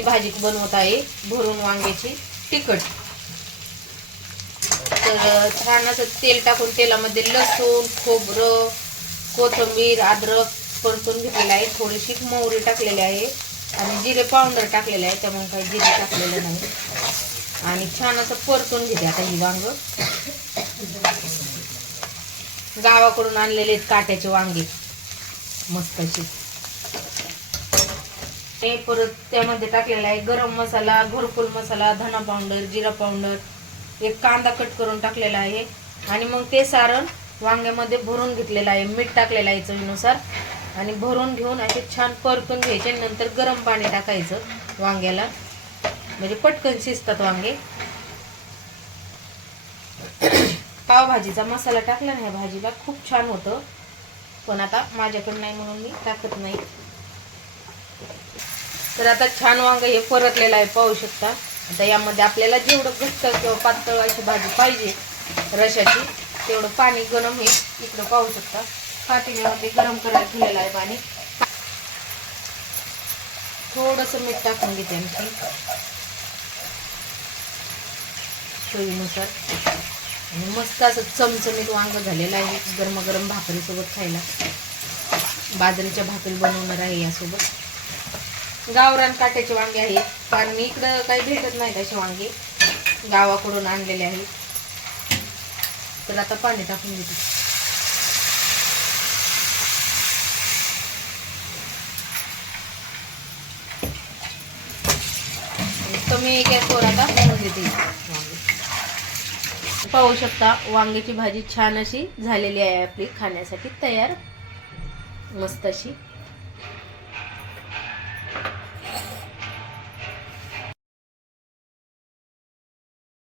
भाजी बनवत आहे भरून वांग्याची तिखट. तर छान तेल टाकून तेलामध्ये लसूण खोबरं कोथिंबीर अद्रक परतून घेतलेलं आहे. थोडीशी मोहरी टाकलेली आहे आणि जिरे पावडर टाकलेले आहे त्यामुळे काही जिरे टाकलेलं नाही. आणि छान असं परतून घेते आता ही वांग. गावाकडून आणलेले आहेत काट्याचे वांगे. मस्त अशी हे परत त्यामध्ये टाकलेला आहे. गरम मसाला घरकुल मसाला धना पावडर जिरा पावडर एक कांदा कट करून टाकलेला आहे. आणि मग ते सारण वांग्यामध्ये भरून घेतलेलं आहे. मीठ टाकलेलं आहे चवीनुसार. आणि भरून घेऊन असे छान परतून घ्यायचे नंतर गरम पाणी टाकायचं वांग्याला. म्हणजे पटकन शिजतात वांगे. पावभाजीचा मसाला टाकला नाही भाजीला खूप छान होतं. पण आता माझ्याकडे नाही म्हणून मी टाकत नाही. तर आता छान वांग हे परतलेलं आहे पाहू शकता. आता यामध्ये आपल्याला जेवढं घट्ट किंवा पातळ अशी भाजी पाहिजे रशाची तेवढं पाणी गरम हे इकडं पाहू शकता. पातेल्यामध्ये गरम करायला ठेवलेलं आहे पाणी. थोडंसं मीठ टाकून घेते आणखी चवीनुसार. आणि मस्त असं चमचमीत वांग झालेलं आहे गरमागरम भाकरीसोबत खायला. बाजरीच्या भाकरी बनवणार आहे यासोबत. गावरान काट्याचे वांगे आहेत कारण इकडं काही भेटत नाहीत असे वांगे. गावाकडून आणलेले आहेत तर आता पाणी टाकून देते. आणि कमी गॅसवर आता बनवून देते पाहू शकता वांग्याची भाजी छान अशी झालेली आहे आपली. खाण्यासाठी तयार. मस्त अशी.